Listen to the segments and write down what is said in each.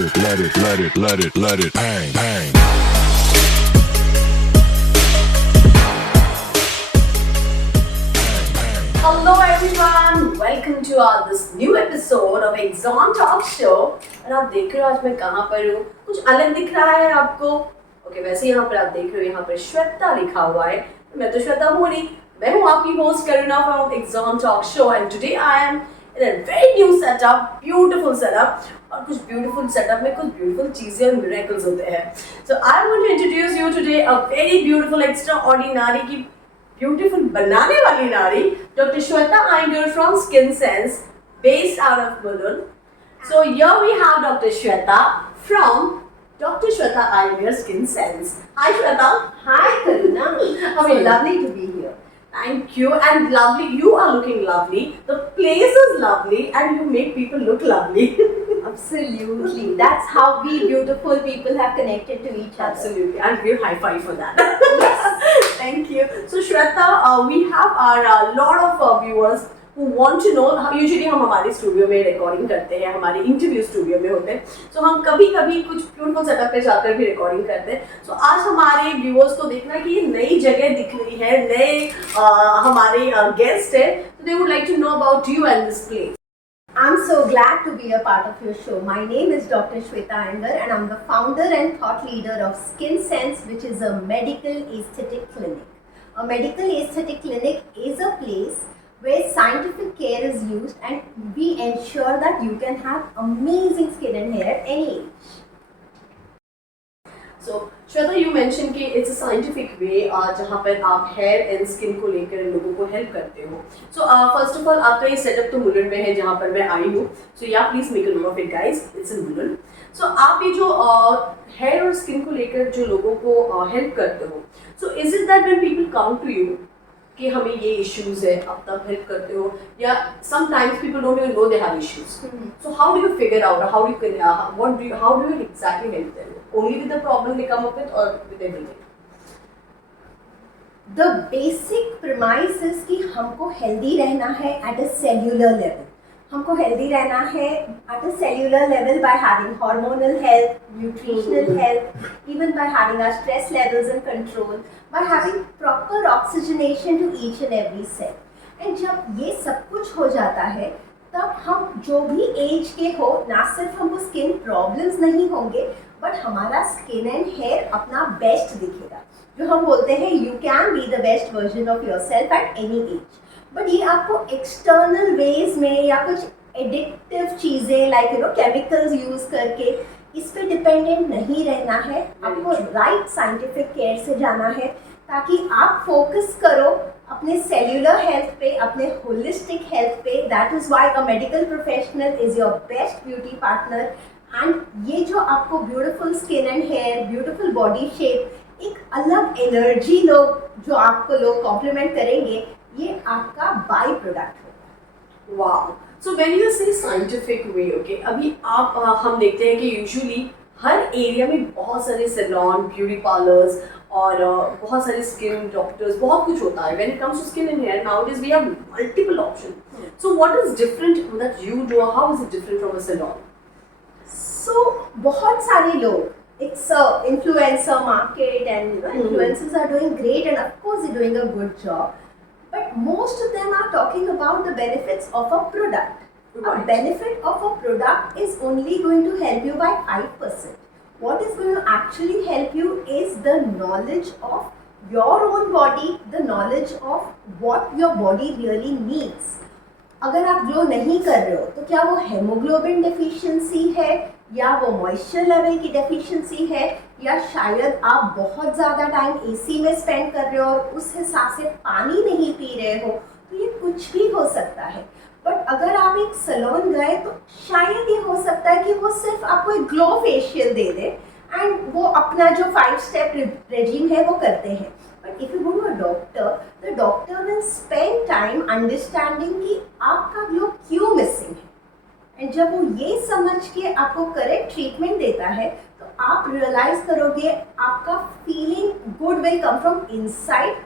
let it bang, bang. Hello everyone, welcome to this new episode of Exon Talk Show. और आप देख रहे हो आज मैं कहाँ पर हूँ, कुछ अलग दिख रहा है आपको? ओके, वैसे यहाँ पर आप देख रहे हो यहाँ पर श्वेता लिखा हुआ है। मैं तो श्वेता हूँ नहीं, मैं हूँ आपकी host Karuna from Exon Talk Show and today I am in a very new setup, beautiful setup. और कुछ ब्यूटीफुल सेटअप में कुछ ब्यूटीफुल चीजें और मिरेकल्स होते हैं. So I want to introduce you today a very beautiful extraordinary की beautiful बनाने वाली नारी doctor Shweta Iyengar from skin sense based out of Mulund. So here we have Dr. Shweta from Dr. Shweta Iyer Skin Sense. Hi Shweta. Hi Karuna. How are you? Lovely to be here. Thank you, and lovely. You are looking lovely. The place is lovely, and you make people look lovely. Absolutely. That's how we beautiful people have connected to each other. Absolutely, and we're high five for that. Thank you. So Shweta, we have our lot of viewers who want to know. Usually हम हमारे studio में recording करते हैं, हमारे interview studio में होते हैं. So हम कभी कभी कुछ ब्यूटीफुल सेटअप पे जाकर भी रिकॉर्डिंग करते हैं. So आज हमारे व्यूअर्स को देखना कि ये नई जगह दिख रही है, नए हमारे गेस्ट है. So they would like to know about you and this place. I'm so glad to be a part of your show. My name is Dr. Shweta Iyer and I'm the founder and thought leader of Skin Sense, which is a medical aesthetic clinic. A medical aesthetic clinic is a place where scientific care is used and we ensure that you can have amazing skin and hair at any age. So Shweta, you mentioned कि it's a scientific way जहाँ पर आप hair and skin को लेकर लोगों को help करते हो. So first of all आपका ये setup तो मुलुंड में है जहाँ पर मैं आई हूँ. So yeah, please make a note of it guys. It's in Mulund. So आप ये जो hair और skin को लेकर जो लोगों को help करते हो. So is it that when people come to you कि हमें ये issues है, आप तब help करते हो, या sometimes people don't even know they have issues. So how do you figure out, how do you how do you exactly help them? Only with the problem they come up with or with everything? The basic premise is कि हमको healthy रहना है at a cellular level. हमको healthy रहना है at a cellular level by having hormonal health, nutritional health, even by having our stress levels in control, by having proper oxygenation to each and every cell. And जब ये सब कुछ हो जाता है तब हम जो भी एज के हो, ना सिर्फ हमको स्किन प्रॉब्लम्स नहीं होंगे बट हमारा स्किन एंड हेयर अपना बेस्ट दिखेगा. जो हम बोलते हैं you can be the best version of your self at any as. But ये आपको एक्सटर्नल वेज में या कुछ एडिक्टिव चीज़ें लाइक केमिकल्स यूज करके इस पे डिपेंडेंट नहीं रहना है. आपको राइट साइंटिफिक केयर से जाना है ताकि आप फोकस करो अपने सेल्यूलर हेल्थ पे, अपने होलिस्टिक हेल्थ पे. That is why a medical professional is your best beauty partner. And ये जो आपको beautiful skin and hair, beautiful body shape, एक अलग एनर्जी जो आपको लोग कॉम्प्लीमेंट करेंगे, ये आपका बाई प्रोडक्ट होगा. Wow. So when you say scientific way, okay, अभी आप हम देखते हैं कि usually हर एरिया में बहुत सारे सैलून, ब्यूटी पार्लर्स और बहुत सारे स्किन डॉक्टर्स, बहुत कुछ होता है. When it comes to skin and hair, nowadays we have multiple options. So what is different that you do? How is it different from a salon? So बहुत सारे लोग, it's a influencer market and influencers are doing great and of course they're doing a good job. But most of them are talking about the benefits of a product. Right. A benefit of a product is only going to help you by 5%. What is going to actually help you is the knowledge of your own body, the knowledge of what your body really needs. अगर आप glow नहीं कर रहे हो तो क्या वो haemoglobin deficiency है, या वो मॉइस्चर लेवल की डेफिशिएंसी है, या शायद आप बहुत ज़्यादा टाइम एसी में स्पेंड कर रहे हो और उस हिसाब से पानी नहीं पी रहे हो. तो ये कुछ भी हो सकता है. बट अगर आप एक सैलून गए तो शायद ये हो सकता है कि वो सिर्फ आपको एक glow facial they they and वो अपना जो 5 स्टेप रेजिम है वो करते हैं. But if you go to a doctor, the doctor will spend time understanding कि आपका ग्लो क्यों मिसिंग है. एंड जब वो ये समझ के आपको करेक्ट ट्रीटमेंट देता है तो आप रियलाइज करोगे आपका feeling good will come from inside.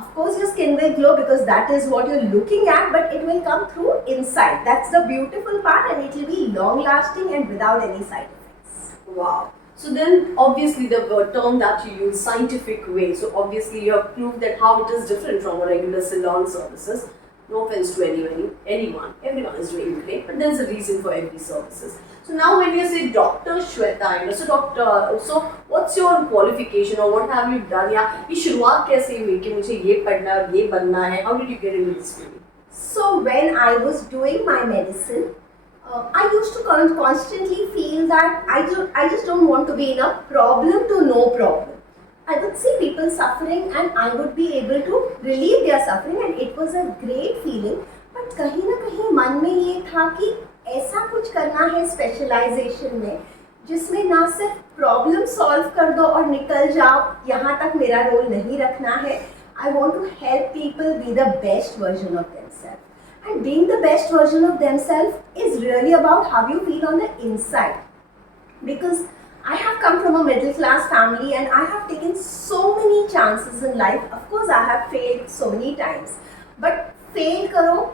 Of course, your skin will glow because that is what you're looking at, but it will come through inside. That's the beautiful part, and it will be long lasting and without any side effects. Wow. So then, obviously, the term that you use, scientific way. So obviously, you have proved that how it is different from a regular salon services. No offense to anyone. Everyone is doing great, but there's a reason for every services. So now, when you say Doctor Shweta, so doctor, so what's your qualification or what have you done? या ये शुरुआत कैसे हुई कि मुझे ये पढ़ना है, ये बनना है? How did you get into this field? So when I was doing my medicine, I used to constantly feel that I just don't want to be in a problem to no problem. I would see people suffering and I would be able to relieve their suffering and it was a great feeling. But कहीं ना कहीं मन में ये था कि ऐसा कुछ करना है स्पेशलाइजेशन में जिसमें ना सिर्फ प्रॉब्लम सॉल्व कर दो और निकल जाओ, यहाँ तक मेरा रोल नहीं रखना है. I want to help people be the best version of themselves. And being the best version of themselves is really about how you feel on the inside. Because I have come from a middle class family and I have taken so many chances in life. Of course, I have failed so many times. But fail करो,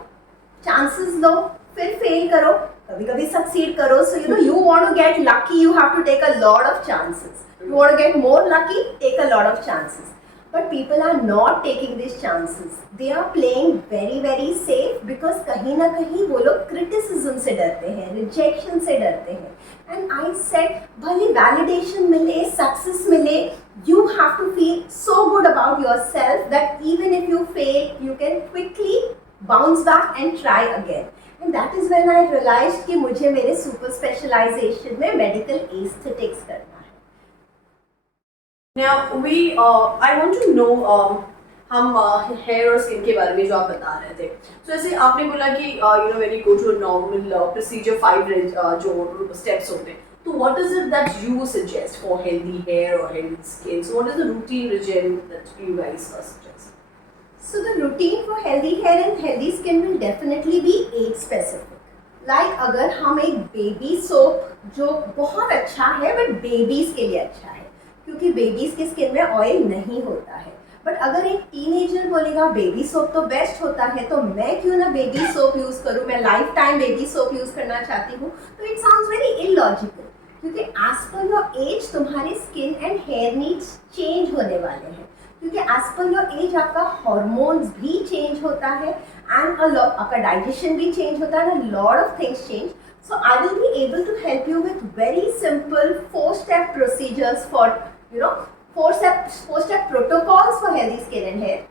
chances लो, फिर fail करो, कभी-कभी succeed करो. So you want to get lucky, you have to take a lot of chances. You want to get more lucky, take a lot of chances. But people are not taking these chances. They are playing very very safe because कहीं ना कहीं वो लोग criticism से डरते हैं, rejection से डरते हैं. And I said, भले validation मिले, success मिले, you have to feel so good about yourself that even if you fail, you can quickly bounce back and try again. And that is when I realized कि मुझे मेरे super specialization में medical aesthetics करना है. Now I want to know हम hair और skin के बारे में जो आप बता रहे थे. So ऐसे आपने बोला कि when you go to a normal procedure 5 जो steps होते हैं. So what is it that you suggest for healthy hair or healthy skin? So what is the routine regime that you guys suggest? So the routine for healthy hair and healthy skin will definitely be age specific. Like अगर हम एक baby soap जो बहुत अच्छा है but babies के लिए अच्छा है क्योंकि babies के skin में oil नहीं होता है. बट अगर एक टीनेजर बोलेगा बेबी सोप तो बेस्ट होता है तो मैं क्यों ना बेबी सोप यूज़ करूँ, मैं lifetime baby soap use करना चाहती हूँ, तो इट साउंड्स वेरी इलॉजिकल क्योंकि एज पर योर एज तुम्हारे skin and hair needs change होने वाले हैं क्योंकि एज पर योर एज आपका हार्मोन्स भी चेंज होता है एंड आपका डाइजेशन भी चेंज होता है and lot of things change. So I will be able to help you with very simple 4-step procedures for 4-step protocols for healthy skin and hair.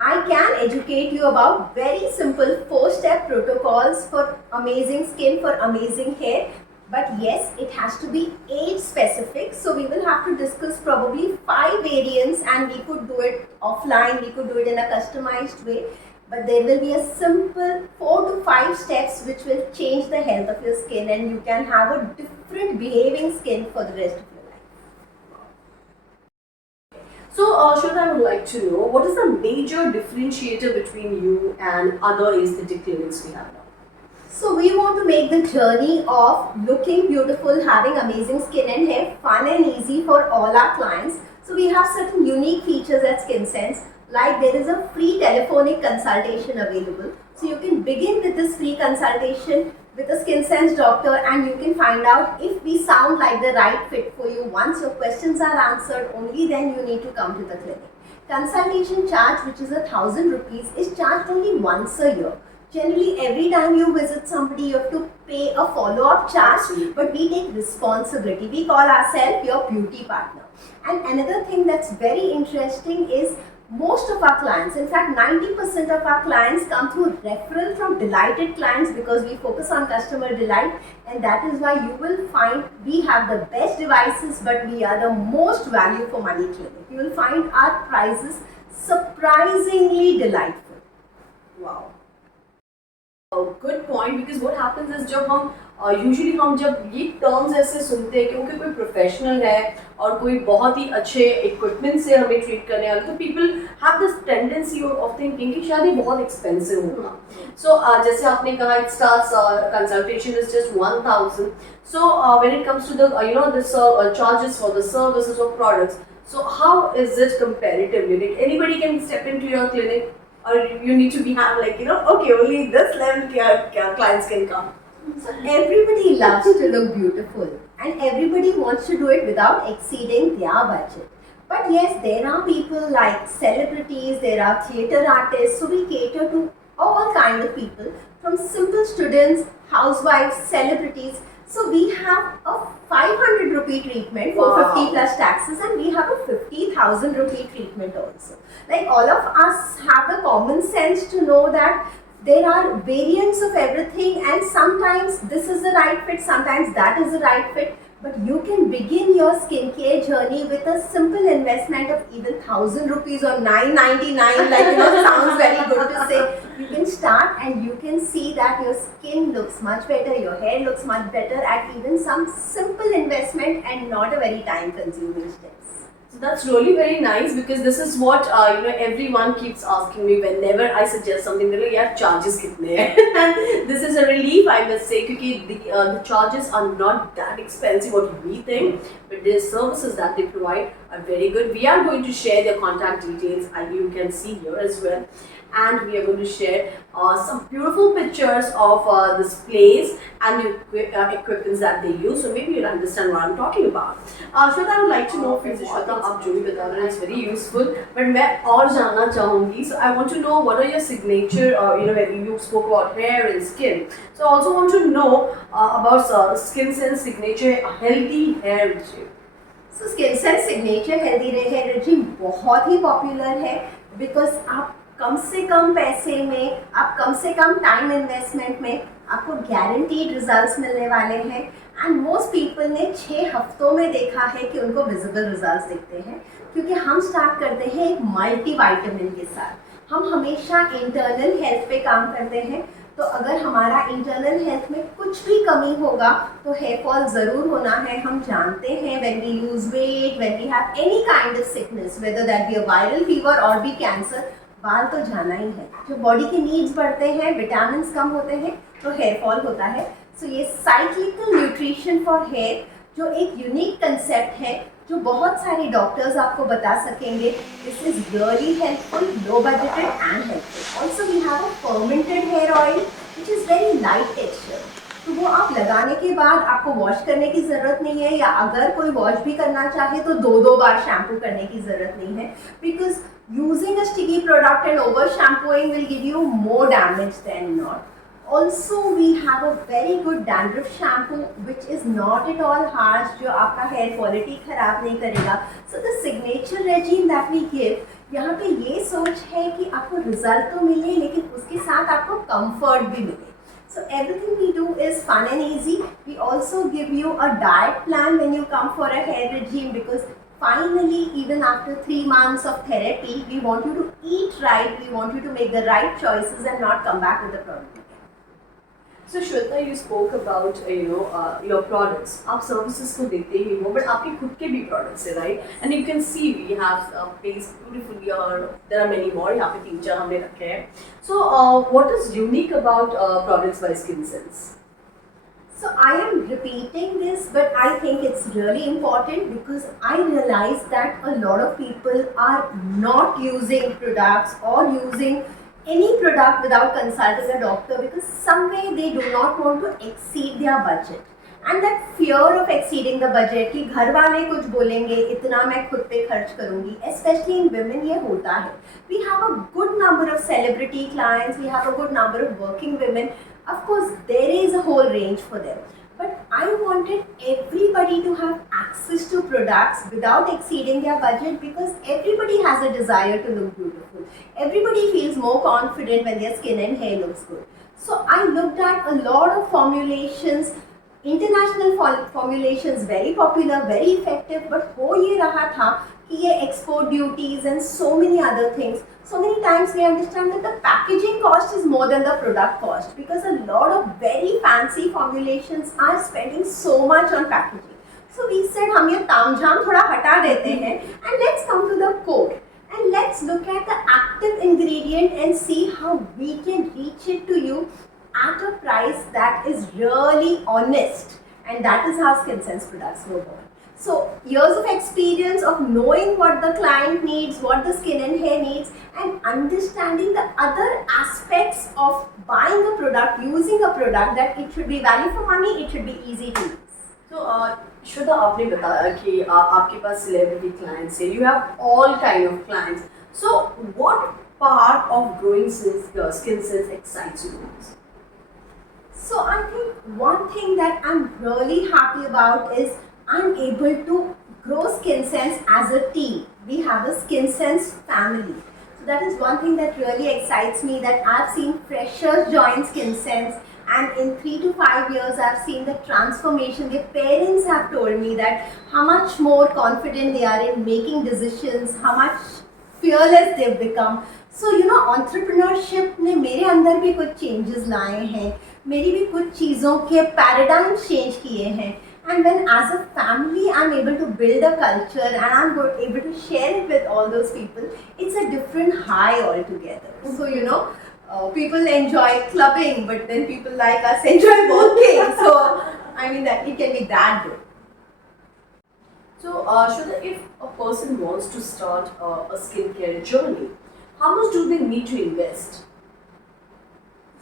I can educate you about very simple 4-step protocols for amazing skin, for amazing hair. But yes, it has to be age specific. So we will have to discuss probably 5 variants and we could do it offline, we could do it in a customized way. But there will be a simple 4 to 5 steps which will change the health of your skin and you can have a different behaving skin for the rest of your life. So, Shweta, I would like to know what is the major differentiator between you and other aesthetic clinics we have now? So, we want to make the journey of looking beautiful, having amazing skin and hair fun and easy for all our clients. So, we have certain unique features at SkinSense, like there is a free telephonic consultation available. So, you can begin with this free consultation with a SkinSense doctor and you can find out if we sound like the right fit for you. Once your questions are answered, only then you need to come to the clinic. Consultation charge, which is 1,000 rupees, is charged only once a year. Generally, every time you visit somebody, you have to pay a follow-up charge, but we take responsibility. We call ourselves your beauty partner. And another thing that's very interesting is most of our clients, in fact 90% of our clients come through referral from delighted clients because we focus on customer delight, and that is why you will find we have the best devices but we are the most value for money clinic. You will find our prices surprisingly delightful. Wow. Good point, because what happens is जब हम usually हम जब ये terms ऐसे सुनते हैं क्योंकि कोई प्रोफेशनल है और कोई बहुत ही अच्छे इक्विपमेंट से हमें ट्रीट करने वाले, तो people have this tendency of thinking कि शायद ये बहुत एक्सपेंसिव होगा. सो जैसे आपने कहा it starts consultation is just 1,000. So when it comes to the this charges for the services और products, so how is it comparatively? Like anybody can step into your clinic or you need to be have okay, only this level clients can come? So everybody loves to look beautiful and everybody wants to do it without exceeding their budget. But yes, there are people like celebrities, there are theatre artists, so we cater to all kind of people from simple students, housewives, celebrities. So we have a 500 rupee treatment for Wow. 50 plus taxes and we have a 50,000 rupee treatment also. Like all of us have the common sense to know that there are variants of everything and sometimes this is the right fit, sometimes that is the right fit. But you can begin your skincare journey with a simple investment of even 1,000 rupees or 999, like sounds very good to say. You can start and you can see that your skin looks much better, your hair looks much better at even some simple investment and not a very time consuming steps. So that's really very nice because this is what everyone keeps asking me whenever I suggest something. They're like, "Yeah, charges kitne hai?" And this is a relief, I must say, because the charges are not that expensive what we think, but the services that they provide are very good. We are going to share their contact details, and you can see here as well. And we are going to share some beautiful pictures of this place and the equipments that they use. So maybe you'll understand what I'm talking about. Shweta, I would like to know from Shweta, आप जो भी बता रहे हैं, it's very useful. But मैं और जानना चाहूँगी. So I want to know what are your signature. When you spoke about hair and skin. So I also want to know about skin and signature healthy hair regime. So skin and signature healthy hair regime बहुत ही popular है because आप कम से कम पैसे में, आप कम से कम time investment में आपको गारंटीड रिजल्ट्स मिलने वाले हैं एंड मोस्ट पीपल ने 6 हफ्तों में देखा है कि उनको विजिबल रिजल्ट्स दिखते हैं क्योंकि हम स्टार्ट करते हैं एक मल्टीविटामिन के साथ। हम हमेशा इंटरनल हेल्थ पे काम करते हैं, तो अगर हमारा इंटरनल हेल्थ में कुछ भी कमी होगा तो हेयर फॉल ज़रूर होना है। हम जानते हैं when we lose weight, when we have any kind of sickness, whether that be a viral fever और भी कैंसर, बाल तो जाना ही है। जो बॉडी के नीड्स बढ़ते हैं, विटामिन कम होते हैं तो हेयर फॉल होता है। सो ये साइक्लिकल न्यूट्रिशन फॉर हेयर जो एक यूनिक कंसेप्ट है जो बहुत सारे डॉक्टर्स आपको बता सकेंगे, this is really helpful, low budgeted and helpful. Also we have a fermented hair oil which is very light texture, तो वो आप लगाने के बाद आपको वॉश करने की ज़रूरत नहीं है, या अगर कोई वॉश भी करना चाहे तो 2 बार शैम्पू करने की ज़रूरत नहीं है, because using a sticky product and over shampooing will give you more damage than not. Also we have a very good dandruff shampoo which is not at all harsh, जो आपका hair quality खराब नहीं करेगा. So the signature regime that we give, यहाँ पे ये सोच है कि आपको रिजल्ट तो मिले लेकिन उसके साथ आपको कंफर्ट भी मिले. So everything we do is fun and easy. We also give you a diet plan when you come for a hair regime, because finally, even after 3 months of therapy, we want you to eat right, we want you to make the right choices and not come back with the problem again. So Shweta, you spoke about your products. आप services तो देते ही हो, but आपके खुद के भी products है, right? And you can see we have placed beautifully here. There are many more. यहाँ पे 3-4 हमने रखे हैं. So what is unique about products by Skin Sense? So I am repeating this, but I think it's really important because I realize that a lot of people are not using products or using any product without consulting a doctor because some way they do not want to exceed their budget. And that fear of exceeding the budget कि घर वाले कुछ बोलेंगे, इतना मैं खुद पे खर्च करूँगी, especially in women ये होता है. We have a good number of celebrity clients, we have a good number of working women. Of course, there is a whole range for them. But I wanted everybody to have access to products without exceeding their budget because everybody has a desire to look beautiful. Everybody feels more confident when their skin and hair looks good. So I looked at a lot of formulations. International formulations very popular, very effective, but हो ये रहा था कि ये export duties and so many other things. So many times we understand that the packaging cost is more than the product cost because a lot of very fancy formulations are spending so much on packaging. So we said हम ये तामझाम थोड़ा हटा देते हैं and let's come to the core and let's look at the active ingredient and see how we can reach it to you at a price that is really honest, and that is how Skin Sense products were born. So years of experience of knowing what the client needs, what the skin and hair needs, and understanding the other aspects of buying a product, using a product, that it should be value for money, it should be easy to use. तो श्वेता, आपने बताया कि आपके पास celebrity clients है, you have all kind of clients. So what part of growing skin cells excites you most? So I think one thing that I'm really happy about is I'm able to grow Skin Sense as a team. We have a Skin Sense family. So that is one thing that really excites me, that I've seen freshers join Skin Sense, and in 3 to 5 years I've seen the transformation. Their parents have told me that how much more confident they are in making decisions, how much fearless they've become. So you know, entrepreneurship ने मेरे अंदर भी कुछ changes लाए हैं, मेरी भी कुछ चीज़ों के paradigms change किए हैं. And when as a family I'm able to build a culture and I'm able to share it with all those people, it's a different high altogether. So you know, people enjoy clubbing, but then people like us enjoy working. So I mean that it can be that good. So Shweta, if a person wants to start a skincare journey, how much do they need to invest?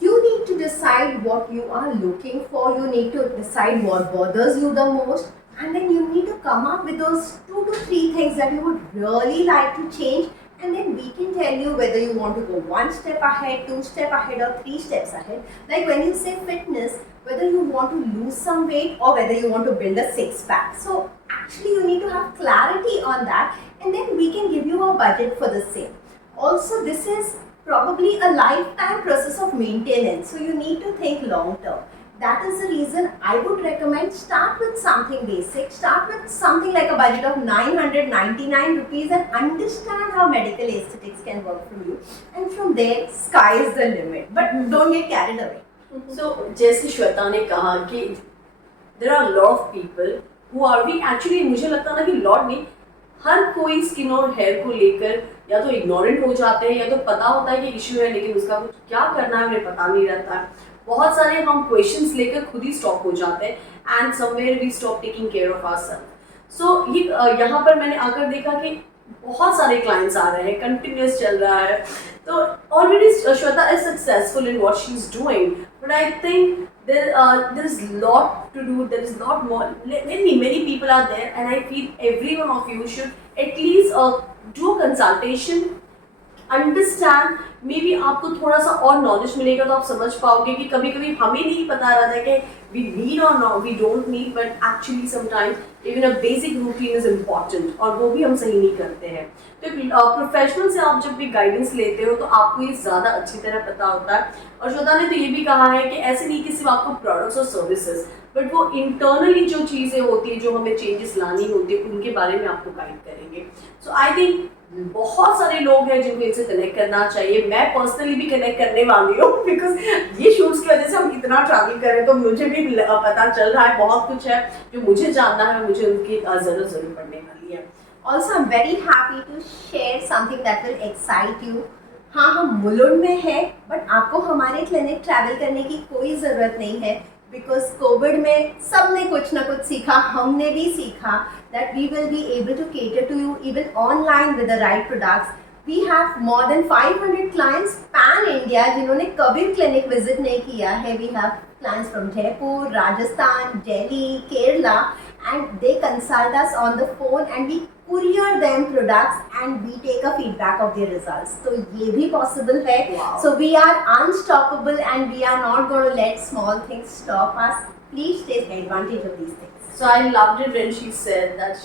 You need to decide what you are looking for, you need to decide what bothers you the most, and then you need to come up with those 2 to 3 things that you would really like to change, and then we can tell you whether you want to go 1 step ahead, 2 steps ahead, or 3 steps ahead. Like when you say fitness, whether you want to lose some weight or whether you want to build a 6-pack. So actually you need to have clarity on that, and then we can give you a budget for the same. Also, this is probably a lifetime process of maintenance, so you need to think long term. That is the reason I would recommend start with something basic, start with something like a budget of 999 rupees and understand how medical aesthetics can work for you, and from there sky is the limit, but don't get carried away. So जैसे श्वेता ने कहा कि there are a lot of people who are we actually, मुझे लगता ना कि lot नहीं, हर कोई स्किन और हेयर को लेकर या तो इग्नोरेंट हो जाते हैं या तो पता होता है कि इश्यू है लेकिन उसका कुछ क्या करना है उन्हें पता नहीं रहता है. बहुत सारे हम क्वेश्चंस लेकर खुद ही स्टॉप हो जाते हैं and somewhere we stop taking care of ourself. So ये यहाँ पर मैंने आकर देखा कि बहुत सारे क्लाइंट्स आ रहे हैं, कंटिन्यूस चल रहा है. तो already Shweta is successful in what she is doing, but I think there is lot to do, there is lot more, many people are there, and I feel every one of you should at least do a consultation, understand. May be आपको थोड़ा सा और knowledge मिलेगा तो आप समझ पाओगे कि कभी कभी हमें नहीं पता रहता है कि वी नीड और not we don't need, but actually sometimes even a basic routine is important और वो भी हम सही नहीं करते हैं. तो प्रोफेशनल से आप जब भी गाइडेंस लेते हो तो आपको ये ज़्यादा अच्छी तरह पता होता है. और श्वेता ने तो ये भी कहा है कि ऐसे नहीं कि सिर्फ आपको प्रोडक्ट्स और सर्विसेज, बट वो इंटरनली जो चीज़ें होती है जो हमें चेंजेस लानी होती है उनके बारे में आपको गाइड करेंगे. सो आई थिंक बहुत सारे लोग हैं जिनको इनसे कनेक्ट करना चाहिए. मैं पर्सनली भी कनेक्ट करने वाली हूँ बिकॉज ये शूट्स की वजह से हम इतना ट्रैवल करें तो मुझे भी पता चल रहा है बहुत कुछ है जो मुझे जानना है, मुझे उनकी जरूर पड़ने वाली है. Also, I'm very happy to share something that will excite you. हाँ, हम मुलुंड में हैं, बट आपको हमारे क्लिनिक ट्रैवल करने की कोई ज़रूरत नहीं है बिकॉज कोविड में सब ने कुछ ना कुछ सीखा, हमने भी सीखा that we will be able to cater to you even online with the right products. We have more than 500 clients pan India जिन्होंने कभी क्लिनिक विजिट नहीं किया है. We have clients from Jaipur, Rajasthan, Delhi, Kerala, and they consult us on the phone and we courier them products and we take a feedback of their results. So ये भी possible है. Wow. So we are unstoppable and we are not going to let small things stop us. Please take advantage of these things. So I loved it when she said that,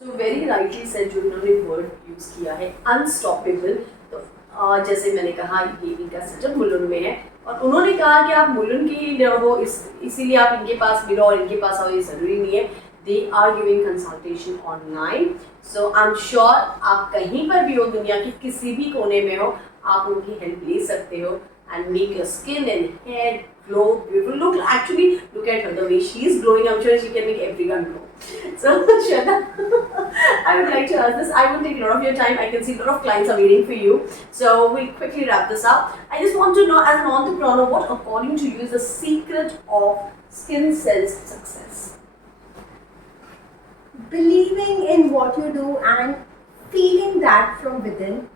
so very rightly said जो उन्होंने word use किया है unstoppable. तो जैसे मैंने कहा ये इनका सेटअप मुलुंड में है और उन्होंने कहा कि आप मुलुंड की हो इसीलिए आप इनके पास मिलो और इनके पास आओ, ये ज़रूरी नहीं है. They are giving consultation online. So I'm sure आप कहीं पर भी हो दुनिया के किसी भी कोने में हो आप उनकी हेल्प ले सकते हो and make your skin and hair glow beautiful. Look at her, the way she is glowing. I'm sure she can make everyone glow. So Shweta, I would like to ask this. I won't take a lot of your time. I can see a lot of clients are waiting for you. So we'll quickly wrap this up. I just want to know, as an entrepreneur, what according to you is the secret of Skin Sense success? believing in what you do and feeling that from within,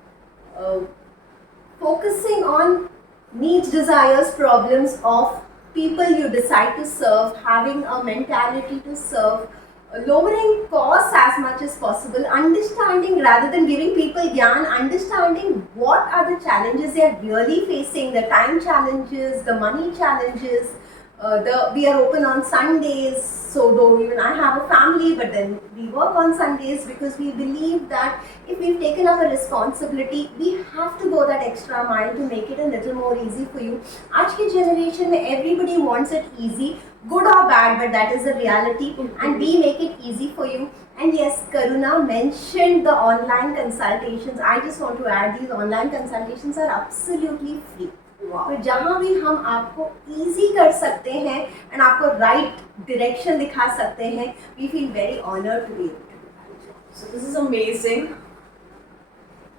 focusing on needs, desires, problems of people you decide to serve, having a mentality to serve, lowering costs as much as possible, understanding rather than giving people gyan, understanding what are the challenges they are really facing, the time challenges, the money challenges. We are open on Sundays, so though even I have a family, but then we work on Sundays because we believe that if we've taken up a responsibility, we have to go that extra mile to make it a little more easy for you. आज की generation में everybody wants it easy, good or bad, but that is the reality, and we make it easy for you. And yes, Karuna mentioned the online consultations. I just want to add, these online consultations are absolutely free. तो जहाँ भी हम आपको easy कर सकते हैं and आपको right direction दिखा सकते हैं, we feel very honoured to be able to do that. So this is amazing.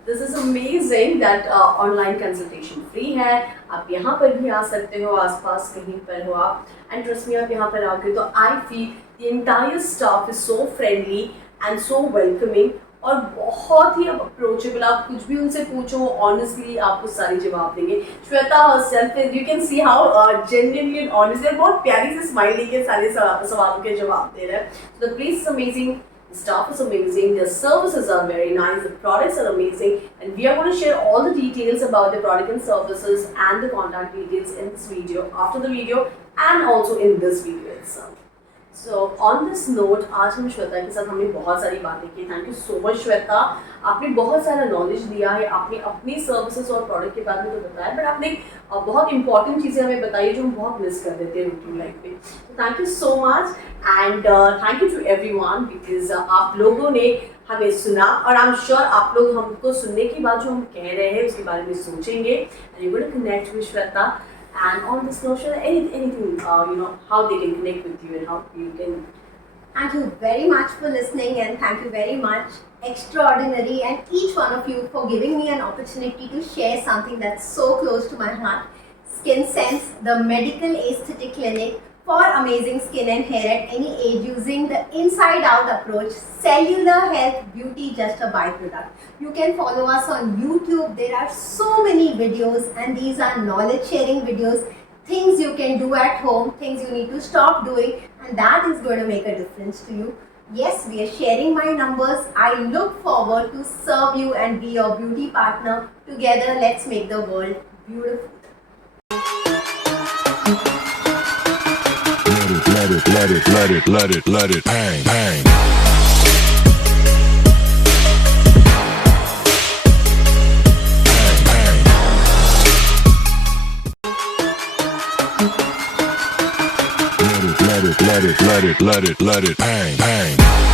This is amazing that online consultation free है. आप यहाँ पर भी आ सकते हो, आसपास कहीं पर हो आप. And trust me, आप यहाँ पर आओगे तो I feel the entire staff is so friendly and so welcoming. और बहुत ही अप्रोचेबल, आप कुछ भी उनसे पूछो ऑनेस्टली आपको सारी जवाब देंगे. Shweta herself, you can see how genuinely and honestly, बहुत प्यारी सी स्माइल लेके सारे सवालों के जवाब दे रहे हैं. So the place is amazing, the staff is amazing, their services are very nice, the products are amazing, and we are going to share all the details about the product and services and the contact details in this video, after the video, and also in this video itself. So on this note, आज हम श्वेता के साथ हमने बहुत सारी बातें की. Thank you so much Shweta, आपने बहुत सारा नॉलेज दिया है. आपने अपनी सर्विसेज और प्रोडक्ट के बारे में तो बताया, बट आपने बहुत इंपॉर्टेंट चीज़ें हमें बताई जो हम बहुत मिस कर देते हैं रूटीन लाइफ में. Thank you so much and thank you to everyone, because आप लोगों ने हमें सुना और आई एम श्योर आप लोग हमको सुनने के बाद जो हम कह रहे हैं उसके बारे में सोचेंगे. And you will connect with Shweta. And on this notion, anything, how they can connect with you and how you can. Thank you very much for listening, and thank you very much, extraordinary, and each one of you for giving me an opportunity to share something that's so close to my heart. Skin Sense, the medical aesthetic clinic for amazing skin and hair at any age, using the inside out approach, cellular health beauty, just a byproduct. You can follow us on YouTube. There are so many videos, and these are knowledge sharing videos, things you can do at home, things you need to stop doing, and that is going to make a difference to you. Yes, we are sharing my numbers. I look forward to serve you and be your beauty partner. Together, let's make the world beautiful. Let it bang, bang. Let it bang, bang.